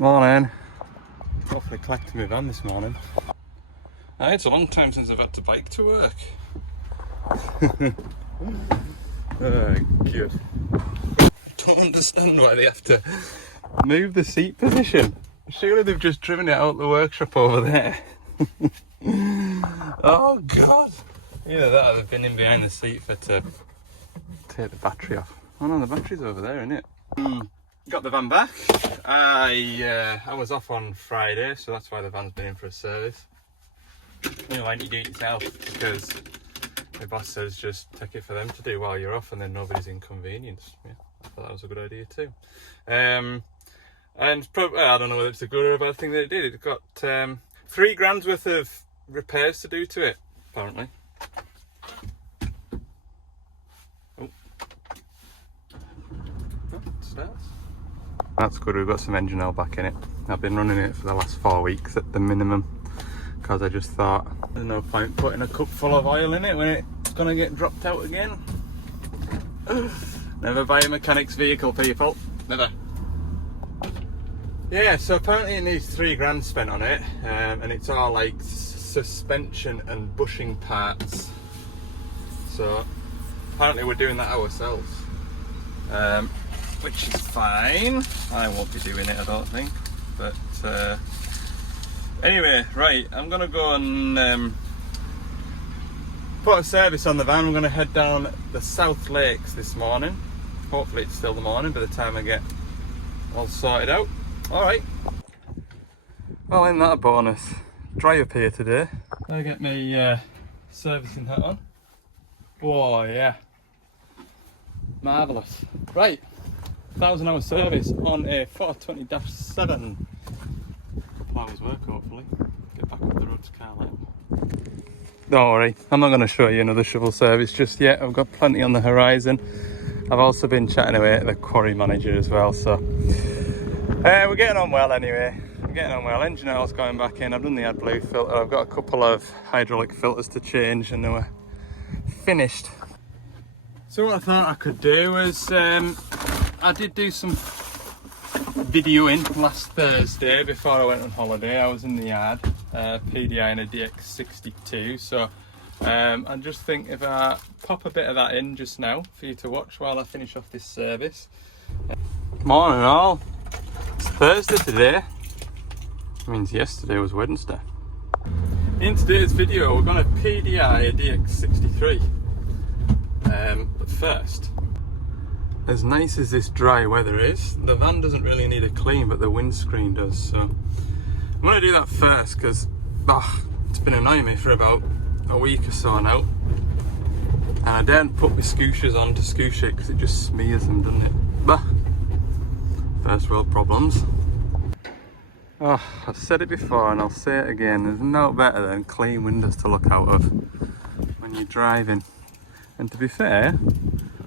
Morning. Hopefully collecting my van this morning. It's a long time since I've had to bike to work. Cute. I don't understand why they have to move the seat position. Surely they've just driven it out the workshop over there. Oh God! Either that or they've been in behind the seat for to take the battery off. Oh no, the battery's over there, isn't it? Got the van back. I was off on Friday, so that's why the van's been in for a service. You know, why don't you do it yourself? Because my boss says just take it for them to do while you're off, and then nobody's inconvenienced. Yeah, I thought that was a good idea too. And probably, I don't know whether it's a good or a bad thing that it did. It got £3,000 worth of repairs to do to it, apparently. Oh, it starts. That's good, we've got some engine oil back in it. I've been running it for the last 4 weeks at the minimum, because I just thought there's no point putting a cup full of oil in it when it's going to get dropped out again. Never buy a mechanic's vehicle, people. Never. Yeah, so apparently it needs £3,000 spent on it, and it's all like suspension and bushing parts. So apparently we're doing that ourselves. Which is fine. I won't be doing it, I don't think. But anyway, right, I'm gonna go and put a service on the van. I'm gonna head down the South Lakes this morning. Hopefully it's still the morning by the time I get all sorted out. Alright. Well, isn't that a bonus? Dry up here today. I get my servicing hat on. Oh yeah. Marvellous. Right. 1,000-hour service on a 420-7. Couple hours work, hopefully. Get back up the road to Carlisle. Don't worry, I'm not going to show you another shovel service just yet. I've got plenty on the horizon. I've also been chatting away to the quarry manager as well, so we're getting on well anyway. I'm getting on well. Engine oil's going back in. I've done the AdBlue filter. I've got a couple of hydraulic filters to change, and then we're finished. So what I thought I could do was I did do some videoing last Thursday before I went on holiday. I was in the yard, PDI and a DX62, so I just think if I pop a bit of that in just now for you to watch while I finish off this service. Morning all, it's Thursday today, it means yesterday was Wednesday. In today's video we're going to PDI a DX63, but first, as nice as this dry weather is, the van doesn't really need a clean, but the windscreen does. So I'm going to do that first because it's been annoying me for about a week or so now. And I daren't put my scooters on to scoosh it because it just smears them, doesn't it? First world problems. Oh, I've said it before and I'll say it again. There's no better than clean windows to look out of when you're driving. And to be fair,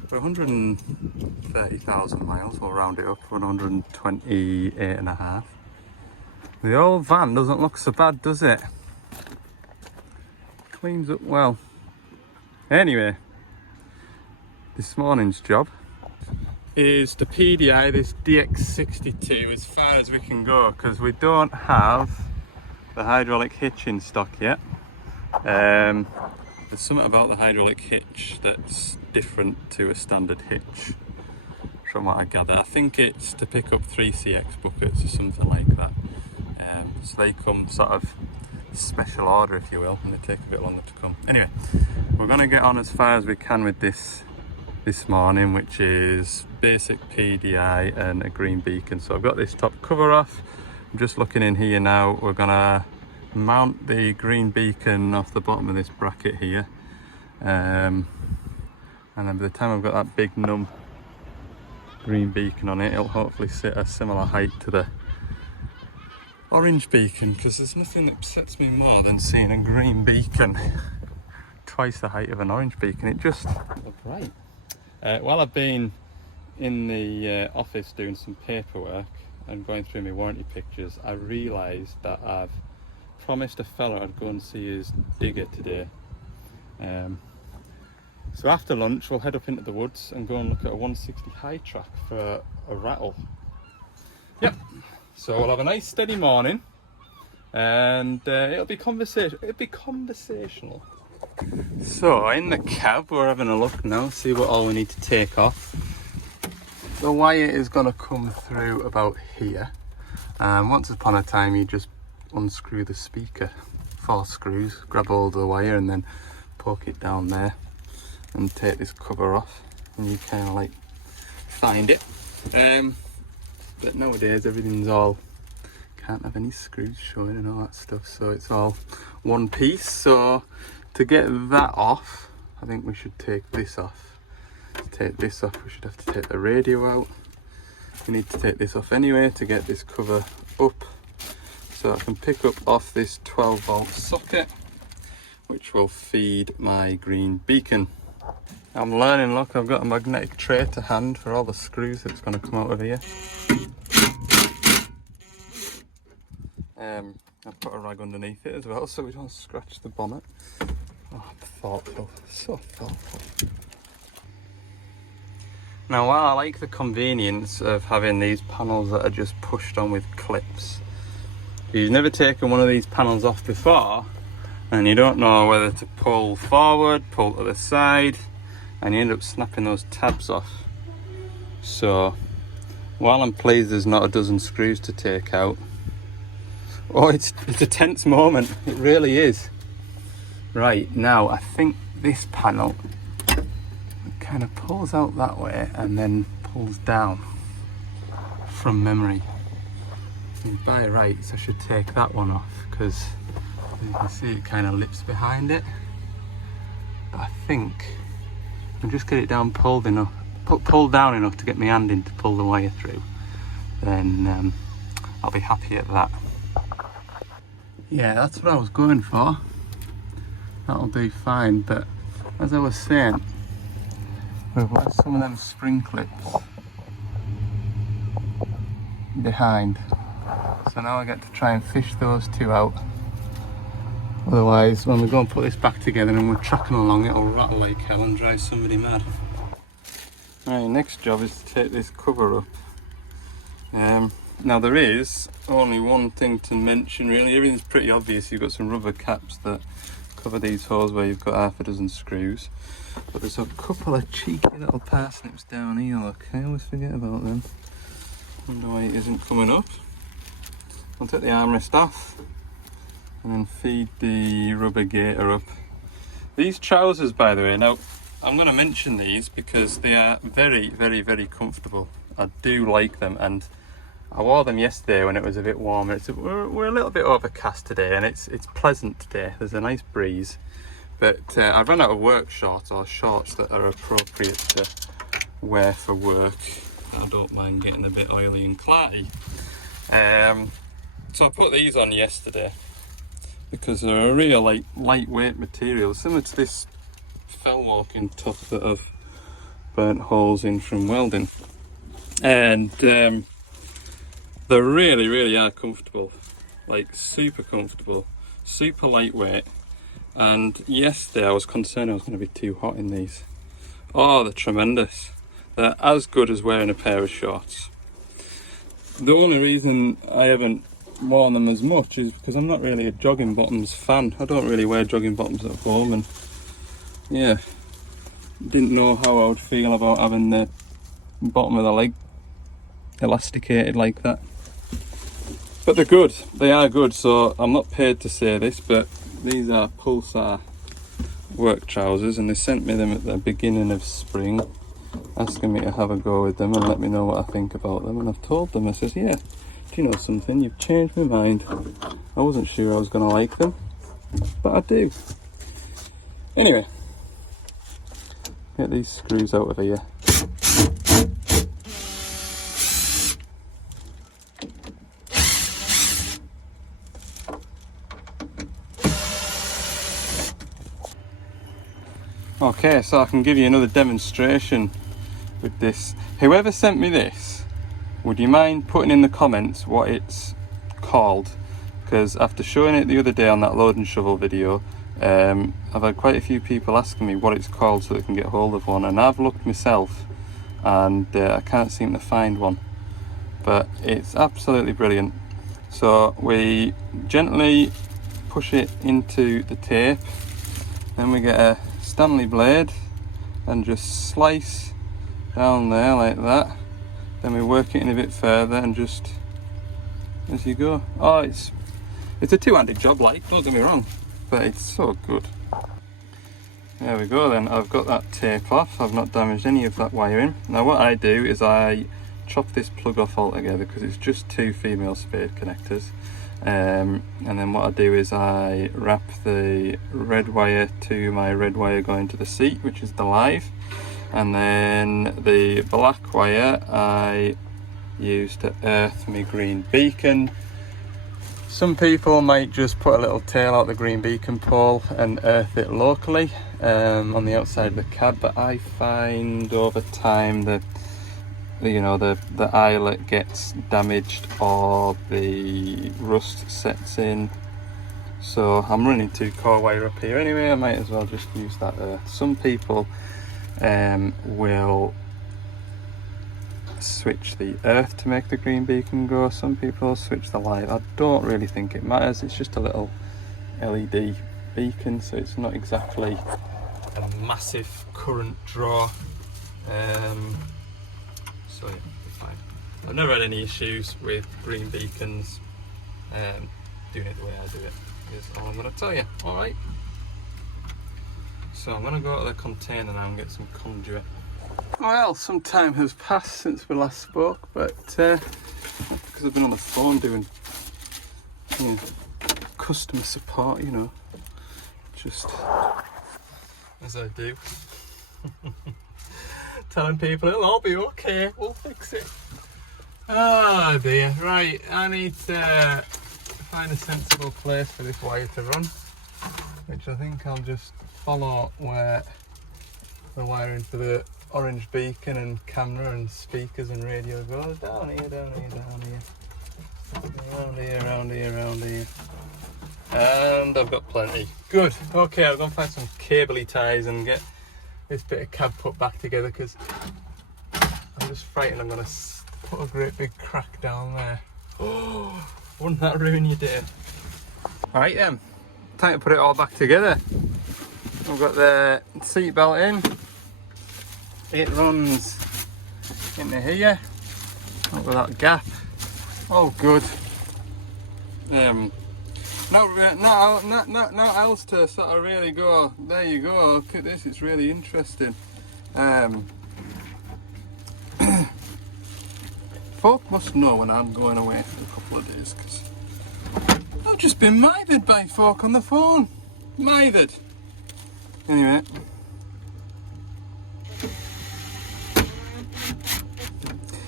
for 130,000 miles, we'll round it up, 128.5. The old van doesn't look so bad, does it? Cleans up well. Anyway, this morning's job is to PDI this DX62 as far as we can go, because we don't have the hydraulic hitch in stock yet. There's something about the hydraulic hitch that's different to a standard hitch, from what I gather. I think it's to pick up 3CX buckets or something like that. So they come sort of special order, if you will, and they take a bit longer to come. Anyway, we're going to get on as far as we can with this morning, which is basic PDI and a green beacon. So I've got this top cover off. I'm just looking in here now. We're going to mount the green beacon off the bottom of this bracket here, and then by the time I've got that big num green beacon on it, it'll hopefully sit a similar height to the orange beacon, because there's nothing that upsets me more than seeing a green beacon twice the height of an orange beacon. It just looks right. While I've been in the office doing some paperwork and going through my warranty pictures, I realised that I've promised a fella I'd go and see his digger today. So after lunch we'll head up into the woods and go and look at a 160 high track for a rattle. Yep, So we'll have a nice steady morning, and it'll be conversational. So in the cab we're having a look now, see what all we need to take off. The wire is going to come through about here. Once upon a time you just unscrew the speaker, 4 screws, grab hold of the wire and then poke it down there and take this cover off, and you kind of like find it. But nowadays everything's all, can't have any screws showing and all that stuff, so it's all one piece. So to get that off, I think we should take this off. To take this off we should have to take the radio out. We need to take this off anyway to get this cover up, so I can pick up off this 12-volt socket which will feed my green beacon. I'm learning, look, I've got a magnetic tray to hand for all the screws that's going to come out of here. I've put a rag underneath it as well so we don't scratch the bonnet. Oh, thoughtful, so thoughtful. Now, while I like the convenience of having these panels that are just pushed on with clips, if you've never taken one of these panels off before and you don't know whether to pull forward, pull to the side, and you end up snapping those tabs off. So while I'm pleased there's not a dozen screws to take out, oh, it's a tense moment, it really is. Right, now I think this panel kind of pulls out that way and then pulls down from memory. And by rights I should take that one off, because you can see it kind of lips behind it. But I think I'll just get it down pulled down enough to get my hand in to pull the wire through, then I'll be happy at that. Yeah, that's what I was going for. That'll do fine, but as I was saying, we've got some of them spring clips behind, so now I get to try and fish those two out. Otherwise, when we go and put this back together and we're tracking along, it'll rattle like hell and drive somebody mad. Right, next job is to take this cover up. Now there is only one thing to mention really, everything's pretty obvious. You've got some rubber caps that cover these holes where you've got half a dozen screws. But there's a couple of cheeky little parsnips down here, look, I always forget about them. Wonder why it isn't coming up. I'll take the armrest off and then feed the rubber gator up. These trousers, by the way, now I'm going to mention these because they are very, very, very comfortable. I do like them, and I wore them yesterday when it was a bit warmer. We're a little bit overcast today and it's pleasant today. There's a nice breeze. But I ran out of work shorts, or shorts that are appropriate to wear for work. I don't mind getting a bit oily and clarty. So I put these on yesterday because they're a real lightweight material, similar to this fell walking top that I've burnt holes in from welding. And they really, really are comfortable, like super comfortable, super lightweight. And yesterday I was concerned I was going to be too hot in these. Oh, they're tremendous. They're as good as wearing a pair of shorts. The only reason I haven't worn them as much is because I'm not really a jogging bottoms fan. I don't really wear jogging bottoms at home, and yeah, didn't know how I would feel about having the bottom of the leg elasticated like that. But they're good, they are good. So I'm not paid to say this, but these are Pulsar work trousers, and they sent me them at the beginning of spring, asking me to have a go with them and let me know what I think about them. And I've told them, I says, yeah, do you know something, you've changed my mind. I wasn't sure I was going to like them, but I do. Anyway, get these screws out of here. Okay, so I can give you another demonstration with this. Whoever sent me this, would you mind putting in the comments what it's called? Because after showing it the other day on that load and shovel video, I've had quite a few people asking me what it's called so they can get hold of one, and I've looked myself and I can't seem to find one. but it's absolutely brilliant. So we gently push it into the tape, then we get a Stanley blade and just slice down there like that. Then we work it in a bit further and just as you go. Oh, it's a two-handed job, like, don't get me wrong, but it's so good. There we go then, I've got that tape off, I've not damaged any of that wiring. Now what I do is I chop this plug off altogether because it's just two female spade connectors. And then what I do is I wrap the red wire to my red wire going to the seat, which is the live, and then the black wire I use to earth my green beacon. Some people might just put a little tail out the green beacon pole and earth it locally on the outside of the cab, but I find over time the eyelet gets damaged or the rust sets in. So I'm running 2 core wire up here anyway, I might as well just use that earth. Some people will switch the earth to make the green beacon go, some people switch the light. I don't really think it matters, it's just a little LED beacon, so it's not exactly a massive current draw. So yeah, it's fine. I've never had any issues with green beacons. Doing it the way I do it is all I'm going to tell you. Alright, so I'm going to go to the container now and get some conduit. Well, some time has passed since we last spoke, but because I've been on the phone doing customer support, you know, just as I do. Telling people it'll all be okay, we'll fix it. Oh dear, right, I need to find a sensible place for this wire to run, which I think I'll just follow where the wiring for the orange beacon and camera and speakers and radio goes. Down here, down here, down here. Around here, around here, around here. And I've got plenty. Good, okay, I'll go and find some cabley ties and get this bit of cab put back together because I'm just frightened I'm going to put a great big crack down there. Oh, wouldn't that ruin your day? Alright then, time to put it all back together. I've got the seat belt in. It runs into here, over that gap. Oh good. Not else to sort of really go, there you go, look at this, it's really interesting. Folk must know when I'm going away for a couple of days because I've just been mithered by folk on the phone. Mithered. Anyway.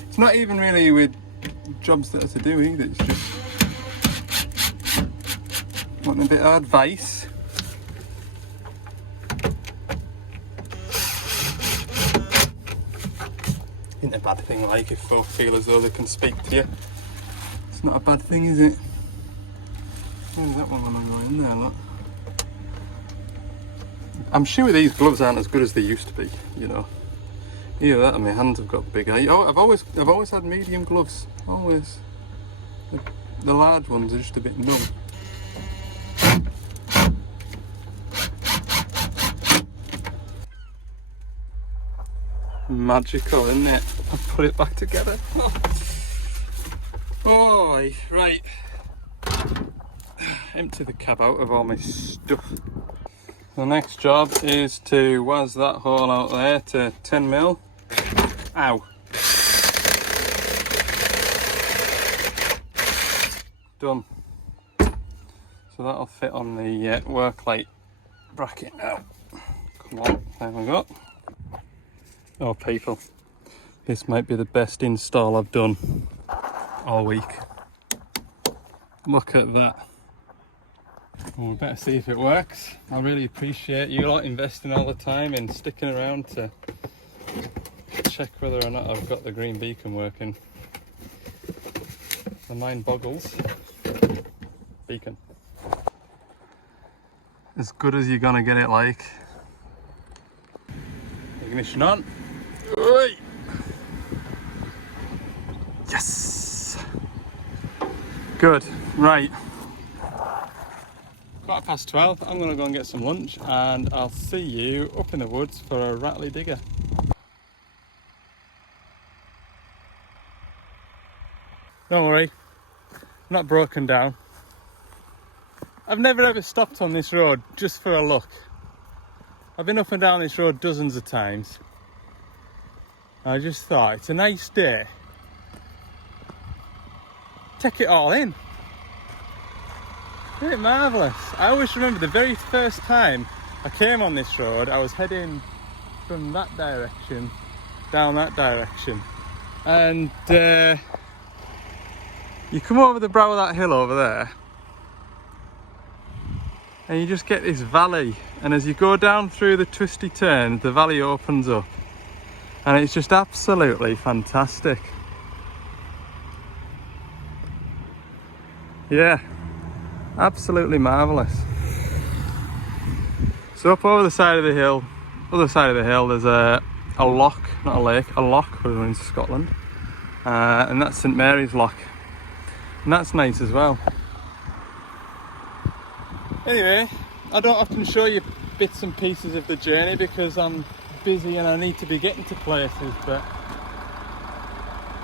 It's not even really with jobs that are to do either, it's just wanting a bit of advice. Isn't a bad thing, like, if folk feel as though they can speak to you. It's not a bad thing, is it? Where's that one when I go in there, look? I'm sure these gloves aren't as good as they used to be, you know. Either that or my hands have got bigger. Oh, I've always had medium gloves, always. The large ones are just a bit numb. Magical, isn't it? I've put it back together. Oh, right. Empty the cab out of all my stuff. The next job is to waz that hole out there to 10mm. Ow. Done. So that'll fit on the work light bracket now. Come on, there we go. Oh people, this might be the best install I've done all week. Look at that. Well, we better see if it works. I really appreciate you lot investing all the time in sticking around to check whether or not I've got the green beacon working. The mind boggles. Beacon. As good as you're gonna get it, like. Ignition on. Oi. Yes! Good, right. 12:15, I'm gonna go and get some lunch and I'll see you up in the woods for a rattly digger. Don't worry, I'm not broken down. I've never ever stopped on this road just for a look. I've been up and down this road dozens of times. I just thought it's a nice day. Take it all in. Isn't it marvellous? I always remember the very first time I came on this road, I was heading from that direction, down that direction. And you come over the brow of that hill over there, and you just get this valley. And as you go down through the twisty turns, the valley opens up. And it's just absolutely fantastic. Yeah. Absolutely marvellous. So up over the side of the hill, other side of the hill, there's a loch, not a lake, a loch, because we're in Scotland. And that's St Mary's Loch. And that's nice as well. Anyway, I don't often show you bits and pieces of the journey because I'm busy and I need to be getting to places, but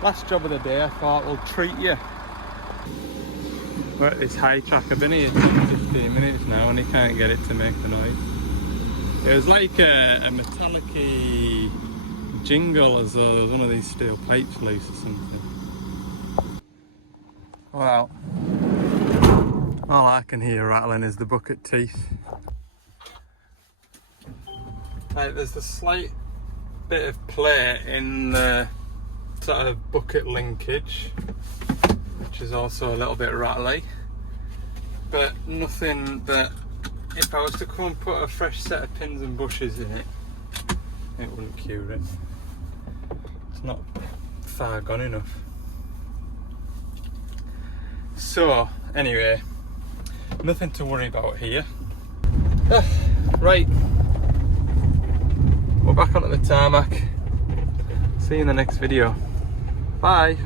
last job of the day I thought we'll treat you. We're at this high track. I've been here 15 minutes now and he can't get it to make the noise. It was like a metallic-y jingle, as though there was one of these steel pipes loose or something. Well, all I can hear rattling is the bucket teeth. Like, there's a slight bit of play in the sort of bucket linkage, which is also a little bit rattly, but nothing that, if I was to come and put a fresh set of pins and bushes in it, it wouldn't cure it. It's not far gone enough. So, anyway, nothing to worry about here. Right, we're back onto the tarmac. See you in the next video. Bye.